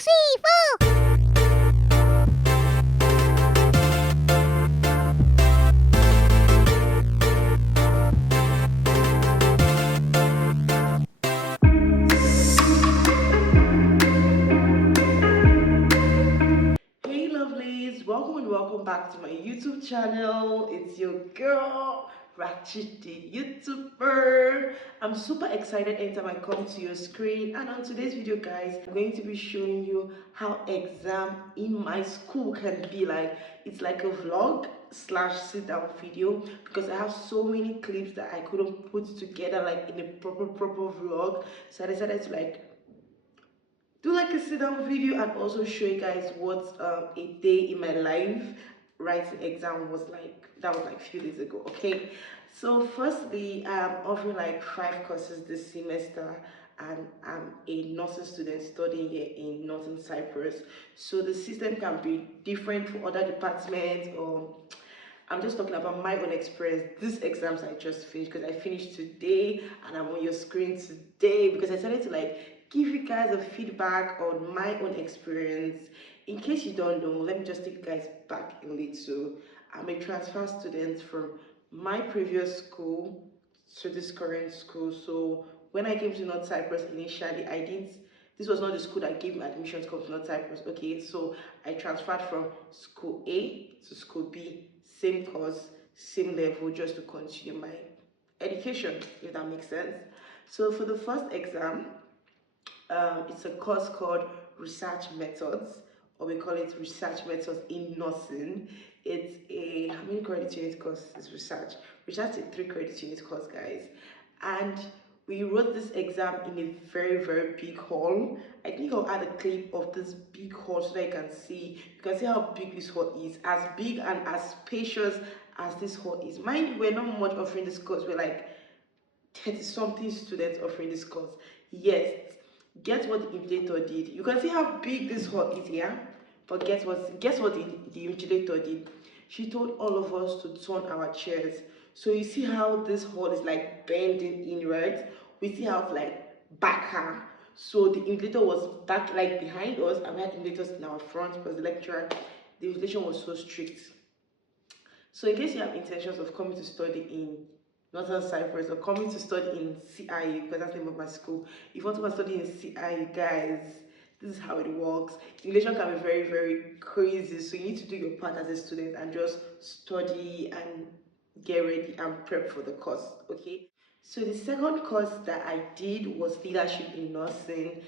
3, 4. Hey lovelies, welcome and welcome back to my YouTube channel. It's your girl, Ratchet the YouTuber. I'm super excited anytime I come to your screen, and on today's video guys, I'm going to be showing you how exam in my school can be like. It's like a vlog slash sit down video because I have so many clips that I couldn't put together like in a proper vlog, so I decided to like do like a sit down video and also show you guys what a day in my life writing exam was like. That was like a few days ago. Okay, so firstly, I'm offering like 5 courses this semester, and I'm a nursing student studying here in northern Cyprus, so the system can be different for other departments. Or I'm just talking about my own experience. These exams I just finished, because I finished today and I'm on your screen today because I decided to like give you guys a feedback on my own experience. In case you don't know, let me just take you guys back a little. I'm a transfer student from my previous school to this current school. So when I came to North Cyprus initially, I didn't. This was not the school that gave me admission to come to North Cyprus. Okay, so I transferred from school A to school B, same course, same level, just to continue my education, if that makes sense. So for the first exam, it's a course called Research Methods, or we call it Research Methods in Nursing. It's a, how many credit unit course is research? Research is a 3 credit unit course, guys. And we wrote this exam in a very big hall. I think I'll add a clip of this big hall so that you can see. You can see how big this hall is, as big and as spacious as this hall is. Mind you, we're not much offering this course. We're like 30 something students offering this course. Yes, guess what the invigilator did? You can see how big this hall is here, but guess what the invigilator did? She told all of us to turn our chairs. So you see how this hall is like bending in, right? We see how it's like back her. So the invigilator was back like behind us, and we had invigilators in our front because the lecturer, the invitation was so strict. So in case you have intentions of coming to study in Northern Cyprus or coming to study in CIU, because that's the name of my school, if you want to come study in CIU, guys, this is how it works. English can be very crazy, so you need to do your part as a student and just study and get ready and prep for the course, okay? So the second course that I did was leadership in nursing.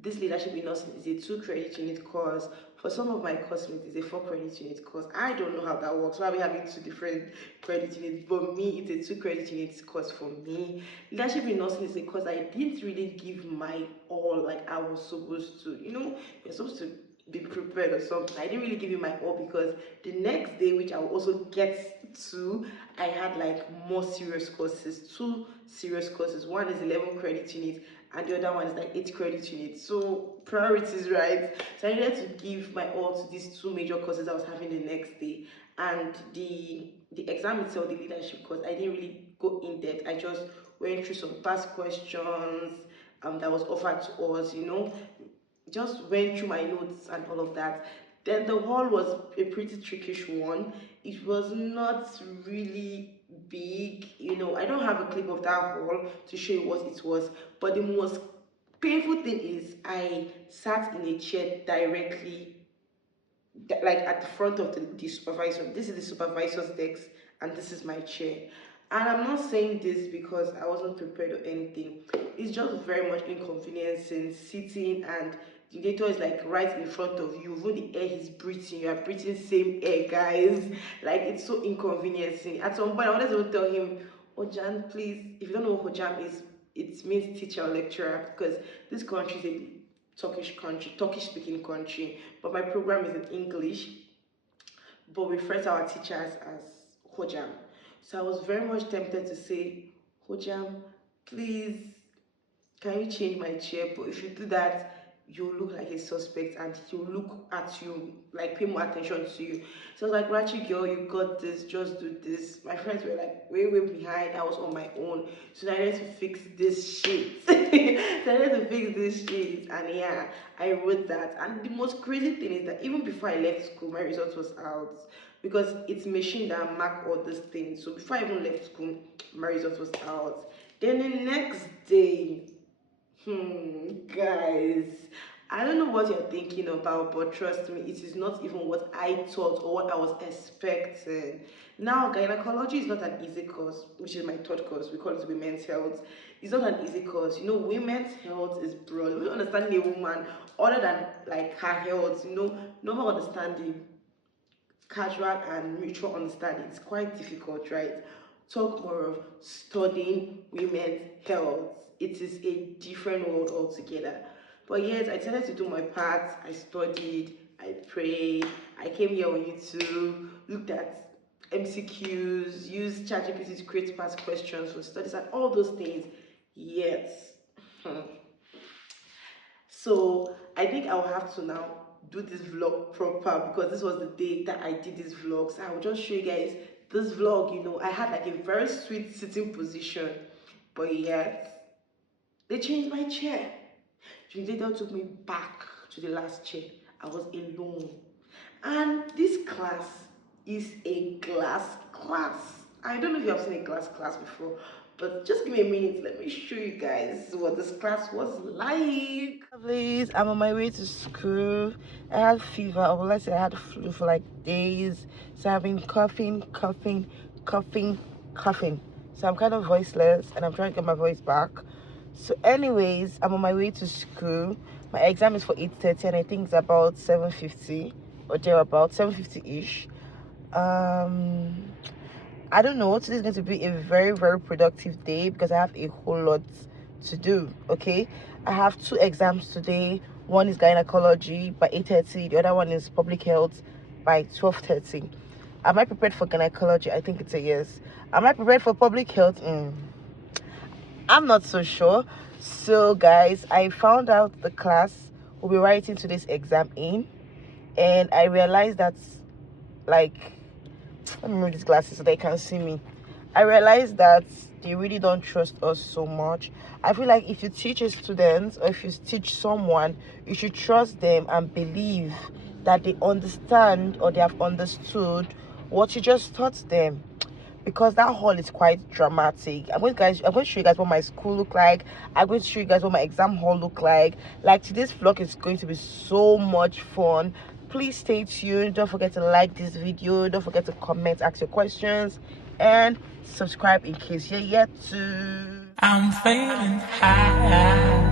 This leadership in nursing is a 2 credit unit course. For some of my classmates, it's a 4 credit unit course. I don't know how that works. Why are we having 2 different credit units? But me, it's a 2 credit unit course for me. Leadership in nursing is a course I didn't really give my all like I was supposed to. You know, you're supposed to be prepared or something. I didn't really give you my all because the next day, which I will also get to, I had like more serious courses, 2 serious courses. One is 11 credit units and the other one is like 8 credit units. So priorities, right? So I needed to give my all to these 2 major courses I was having the next day. And the exam itself, the leadership course, I didn't really go in depth. I just went through some past questions that was offered to us, you know, just went through my notes and all of that. Then the hall was a pretty trickish one. It was not really big, you know. I don't have a clip of that hall to show you what it was, but the most painful thing is I sat in a chair directly like at the front of the supervisor. This is the supervisor's desk and this is my chair. And I'm not saying this because I wasn't prepared or anything. It's just very much inconveniencing sitting and the data is like right in front of you. Even the air he's breathing, you are breathing same air, guys. Like it's so inconveniencing. At some point, I wanted to tell him, Ojan, please, if you don't know what Hojam is, it means teacher or lecturer because this country is a Turkish country, Turkish speaking country, but my program is in English, but we refer to our teachers as Hojam. So I was very much tempted to say, Hojam, please, can you change my chair? But if you do that, you look like a suspect and he'll look at you, like pay more attention to you. So I was like, Ratchet girl, you got this, just do this. My friends were like way behind. I was on my own. So I needed to fix this shit. So I needed to fix this shit. And yeah, I wrote that. And the most crazy thing is that even before I left school, my result was out. Because it's machine that mark all these things. So before I even left school, my result was out. Then the next day, guys, I don't know what you're thinking about, but trust me, it is not even what I thought or what I was expecting. Now, gynecology is not an easy course, which is my third course. We call it women's health. It's not an easy course. Women's health is broad. We don't understand a woman other than like her health. Normal understanding, casual and mutual understanding. It's quite difficult, right? Talk more of studying women's health. It is a different world altogether. But yes, I decided to do my part. I studied, I prayed, I came here on YouTube, looked at MCQs, used ChatGPT to create past questions for studies and all those things. Yes. So I think I will have to now do this vlog proper because this was the day that I did this vlog. So I will just show you guys this vlog. I had like a very sweet sitting position, but yet they changed my chair. Trinidad took me back to the last chair. I was alone. And this class is a glass class. I don't know if you have seen a glass class before, but just give me a minute. Let me show you guys what this class was like. Please, I'm on my way to school. I had fever, or let's say I had flu for like days. So I've been coughing, coughing, coughing, coughing. So I'm kind of voiceless and I'm trying to get my voice back. So anyways, I'm on my way to school. My exam is for 8:30 and I think it's about 7:50 or thereabout, 7:50-ish. I don't know, today is going to be a very productive day because I have a whole lot to do. Okay, I have 2 exams today. One is gynecology by 8:30, the other one is public health by 12:30. Am I prepared for gynecology? I think it's a yes. Am I prepared for public health? I'm not so sure. So guys, I found out the class we'll be writing today's exam in, and I realized that, like, let me remove these glasses so they can see me. I realized that they really don't trust us so much. I feel like if you teach a student or if you teach someone, you should trust them and believe that they understand or they have understood what you just taught them, because that hall is quite dramatic. I'm going to show you guys what my school look like. I'm going to show you guys what my exam hall look like. Like, today's vlog is going to be so much fun. Please stay tuned. Don't forget to like this video. Don't forget to comment, ask your questions, and subscribe in case you're yet to. I'm feeling high.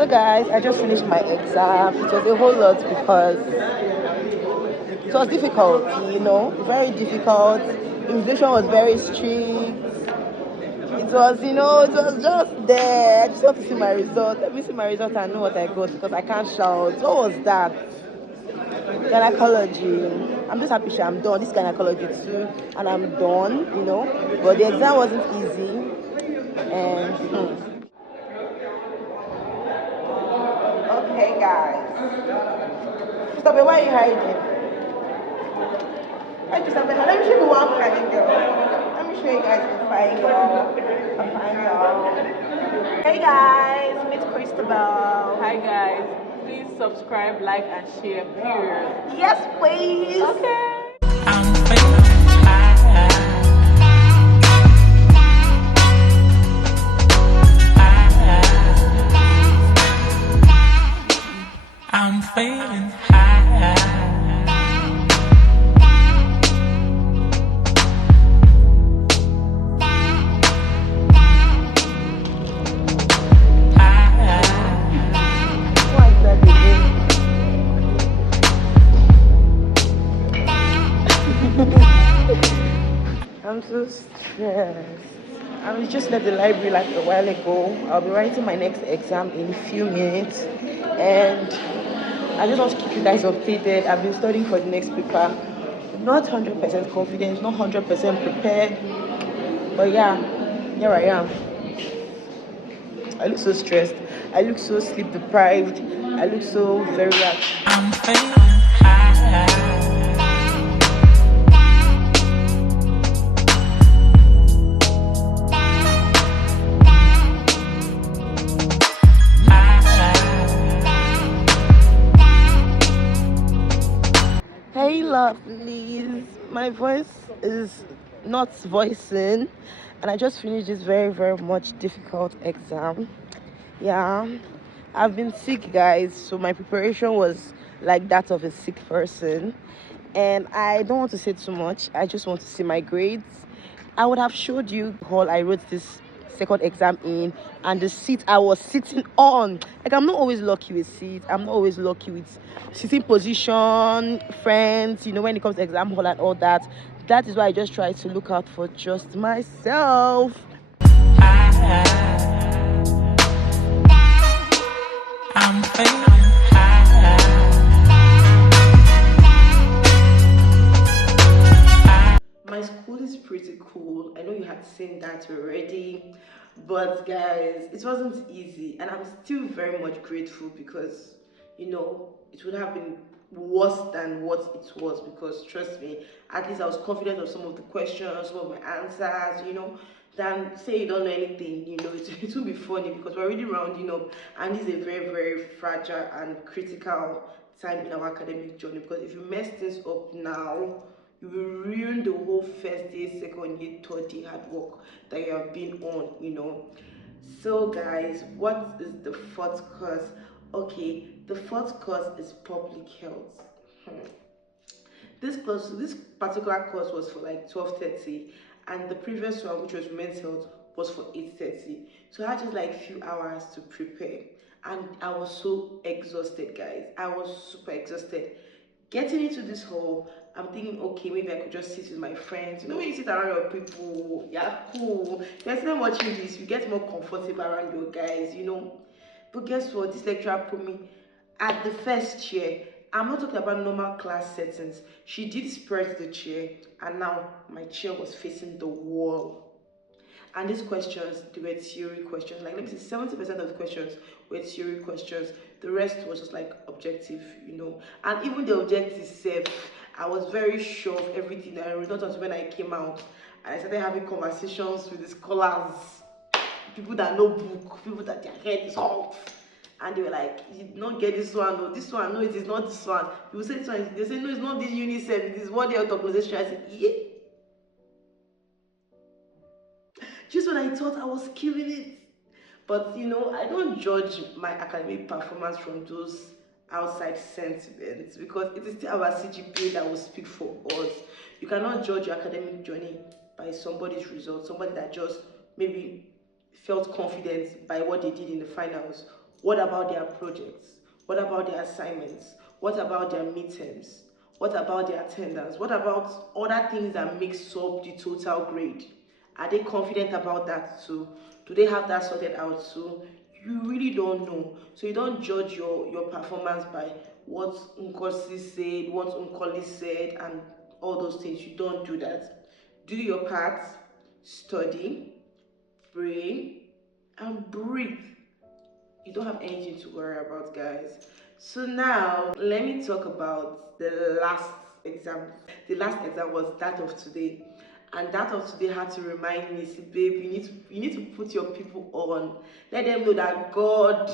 So guys, I just finished my exam. It was a whole lot because it was difficult, very difficult. Invitation was very strict. It was, it was just there. I just want to see my result. Let me see my result and know what I got because I can't shout. What was that? Gynecology. I'm just happy I'm done. This gynecology too, and I'm done, But the exam wasn't easy. And okay, guys. Stop it. Why are you hiding? Let's do something. Let me show you one fine girl. Let me show you guys a fine girl. A fine girl. Hey guys, meet Christabel. Hi guys, please subscribe, like, and share. Period. Yes, please. Okay. I'm feeling high. I'm feeling high. I'm so stressed. I just left the library like a while ago. I'll be writing my next exam in a few minutes, and I just want to keep you guys updated. I've been studying for the next paper. Not 100% confident, not 100% prepared, but yeah, here I am. I look so stressed. I look so sleep deprived. I look so very active. I'm feeling high. Hey lovelies, my voice is not voicing, and I just finished this very, very much difficult exam. Yeah, I've been sick, guys, so my preparation was like that of a sick person, and I don't want to say too much. I just want to see my grades. I would have showed you the hall I wrote this second exam in, and the seat I was sitting on. Like, I'm not always lucky with seats. I'm not always lucky with sitting position, friends, when it comes to exam hall and all that. That is why I just try to look out for just myself. I'm feeling high. My school is pretty cool. I know you had seen that already, but guys, it wasn't easy, and I'm still very much grateful because it would have been worse than what it was, because trust me, at least I was confident of some of the questions, some of my answers, than say you don't know anything. It will be funny because we're already rounding up, and this is a very, very fragile and critical time in our academic journey, because if you mess things up now, you will ruin the whole first day, second year, third year hard work that you have been on. So guys, what is the fourth course? Okay, the fourth course is public health. This particular course was for like 12:30, and the previous one, which was men's health, was for 8:30. So I had just like few hours to prepare, and I was so exhausted, guys. I was super exhausted. Getting into this hall, I'm thinking, okay, maybe I could just sit with my friends. When you sit around your people, yeah, cool. You're still watching this, you get more comfortable around your guys. But guess what? This lecturer put me at the first chair. I'm not talking about normal class settings. She did spread the chair, and now my chair was facing the wall. And these questions, they were theory questions. Like, let me say 70% of the questions were theory questions. The rest was just like objective. And even the objective itself, I was very sure of everything I wrote, not until when I came out and I started having conversations with the scholars, people that know book, people that their head is hot. And they were like, you did not get this one, no, this one, no, it is not this one. People say this one, they say, no, it's not this UNICEF, it is what the health organization. I said, yeah. Just when I thought I was killing it. But I don't judge my academic performance from those outside sentiments, because it is still our CGPA that will speak for us. You cannot judge your academic journey by somebody's results, somebody that just maybe felt confident by what they did in the finals. What about their projects? What about their assignments? What about their midterms? What about their attendance? What about other things that makes up the total grade? Are they confident about that too? Do they have that sorted out too? You really don't know. So you don't judge your performance by what Nkosi said, what Nkoli said, and all those things. You don't do that. Do your part, study, pray, and breathe. You don't have anything to worry about, guys. So now let me talk about the last exams. The last exam was that of today. And that of today had to remind me, see, babe, you need to put your people on. Let them know that God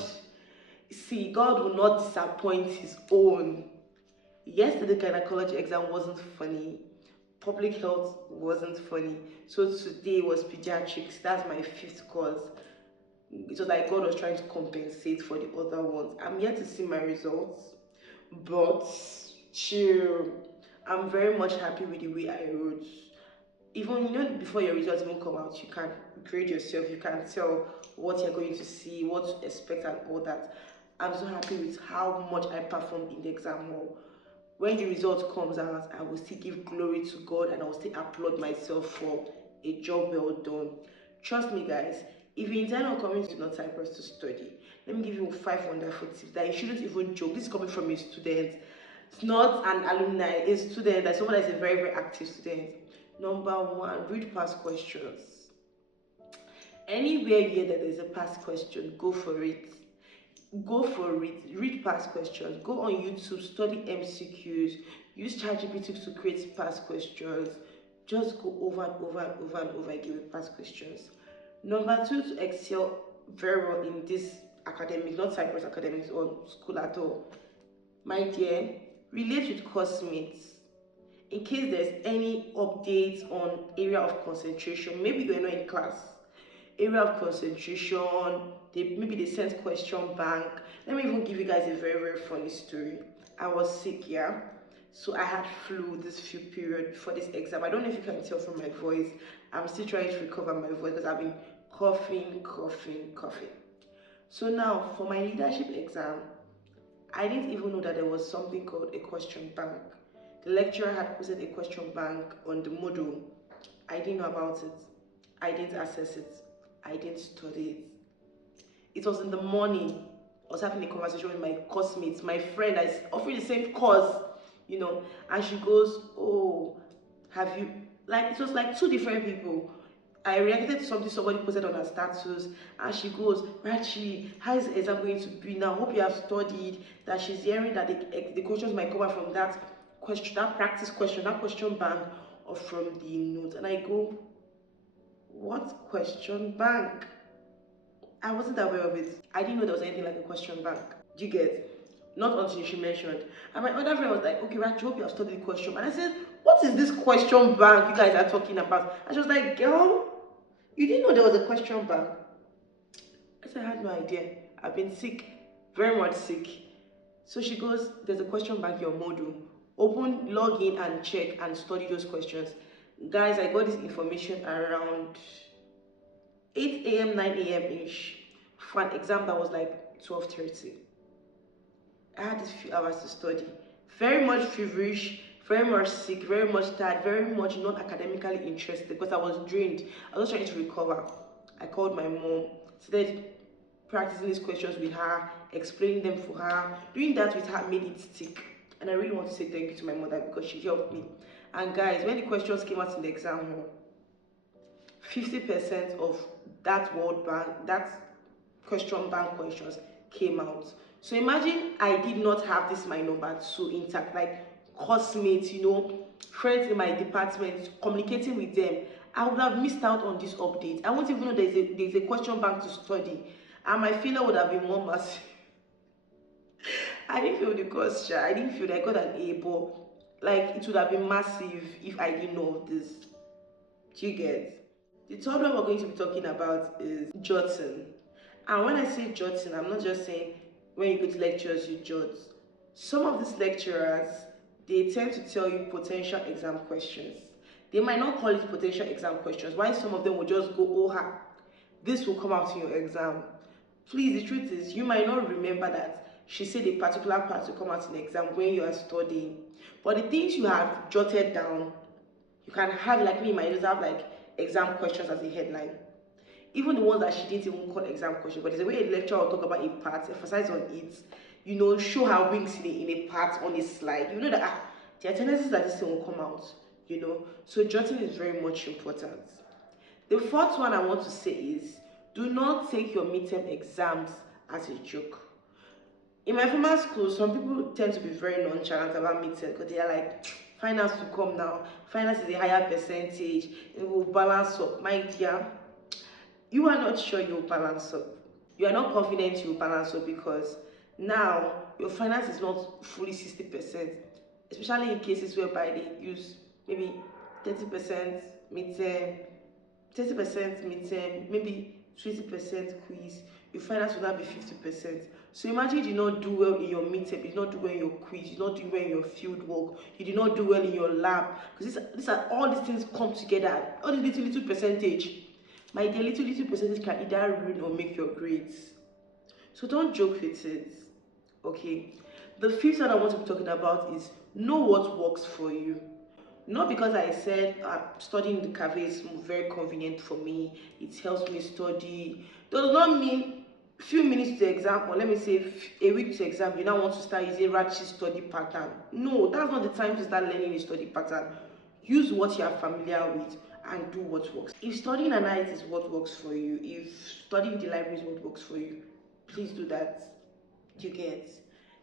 will not disappoint his own. Yesterday gynecology exam wasn't funny. Public health wasn't funny. So today was pediatrics. That's my fifth course. It was like God was trying to compensate for the other ones. I'm yet to see my results, but chill. I'm very much happy with the way I wrote. Even before your results even come out, you can grade yourself, you can tell what you're going to see, what to expect, and all that. I'm so happy with how much I performed in the exam hall. When the result comes out, I will still give glory to God and I will still applaud myself for a job well done. Trust me, guys, if you intend on coming to North Cyprus to study, let me give you 5 wonderful tips that you shouldn't even joke. This is coming from a student. It's not an alumni, it's a student, like someone that's a very, very active student. Number 1, read past questions. Anywhere here that there's a past question, go for it. Go for it. Read past questions. Go on YouTube, study MCQs, use ChatGPT to create past questions. Just go over and over and over and over again with past questions. Number 2, to excel very well in this academic, not Cyprus academics or school at all. My dear, relate with course-mates. In case there's any updates on area of concentration, maybe you're not in class. Area of concentration, maybe they sent question bank. Let me even give you guys a very, very funny story. I was sick, yeah, so I had flu this few period before this exam. I don't know if you can tell from my voice, I'm still trying to recover my voice because I've been coughing. So now for my leadership exam, I didn't even know that there was something called a question bank. The lecturer had posted a question bank on the module. I didn't know about it. I didn't access it. I didn't study it. It was in the morning. I was having a conversation with my classmates, my friend that is offering the same course, and she goes, "Oh, have you?" Like, it was like 2 different people. I reacted to something somebody posted on her status, and she goes, "Rachi, how is the exam going to be now? Hope you have studied." That she's hearing that the questions might come out from that question, that practice question, that question bank, or from the notes. And I go, "What question bank?" I wasn't aware of it. I didn't know there was anything like a question bank. Do you get? Not until she mentioned. And my other friend was like, "Okay, Rach, hope you have studied the question." And I said, "What is this question bank you guys are talking about?" And she was like, "Girl, you didn't know there was a question bank?" I said, "I had no idea. I've been sick, very much sick." So she goes, "There's a question bank, your module. Open, log in and check and study those questions." Guys, I got this information around 8 a.m., 9 a.m. ish for an exam that was like 12:30. I had these few hours to study. Very much feverish, very much sick, very much tired, very much not academically interested because I was drained. I was trying to recover. I called my mom, started practicing these questions with her, explaining them for her. Doing that with her made it stick. And I really want to say thank you to my mother because she helped me. And guys, when the questions came out in the exam hall, 50% of that World Bank, that question bank questions came out. So imagine I did not have this my number 2 intact, like classmates, friends in my department, communicating with them. I would have missed out on this update. I won't even know there's a question bank to study, and my failure would have been more massive. I didn't feel the course, I didn't feel that I got an A, but like it would have been massive if I didn't know of this. Do you get? The third one we're going to be talking about is jotting. And when I say jotting, I'm not just saying when you go to lectures you jot. Some of these lecturers, they tend to tell you potential exam questions. They might not call it potential exam questions. Why some of them will just go, "Oh, this will come out in your exam." Please, the truth is, you might not remember that she said a particular part will come out in the exam when you are studying. But the things you have jotted down, you can have, like me, might just have like exam questions as a headline. Even the ones that she didn't even call exam questions, but there's a way a lecturer will talk about a part, emphasize on it, show her wings in a part on a slide. You know that there are tendencies that this thing will come out. So jotting is very much important. The fourth one I want to say is, do not take your midterm exams as a joke. In my former school, some people tend to be very nonchalant about midterm because they are like, finance will come now. Finance is a higher percentage, it will balance up. My dear, you are not sure you'll balance up. You are not confident you'll balance up because now your finance is not fully 60%, especially in cases whereby they use maybe 30% midterm, 30% midterm, maybe 20% quiz. Your finance will not be 50%. So imagine you did not do well in your midterm, you did not do well in your quiz, you did not do well in your field work, you did not do well in your lab. Because these are all these things come together, all these little percentage. My dear, little percentage can either ruin or make your grades. So don't joke with it. Okay. The fifth one I want to be talking about is know what works for you. Not because I said studying in the cafe is very convenient for me, it helps me study, does not mean few minutes to exam, or let me say a week to exam, you now want to start using ratchet study pattern. No, that's not the time to start learning a study pattern. Use what you are familiar with and do what works. If studying at night is what works for you, if studying the library is what works for you, please do that. You get.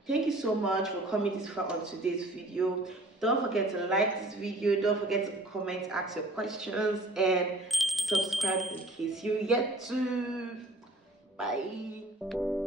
Thank you so much for coming this far on today's video. Don't forget to like this video, don't forget to comment, ask your questions, and subscribe in case you yet to. Bye.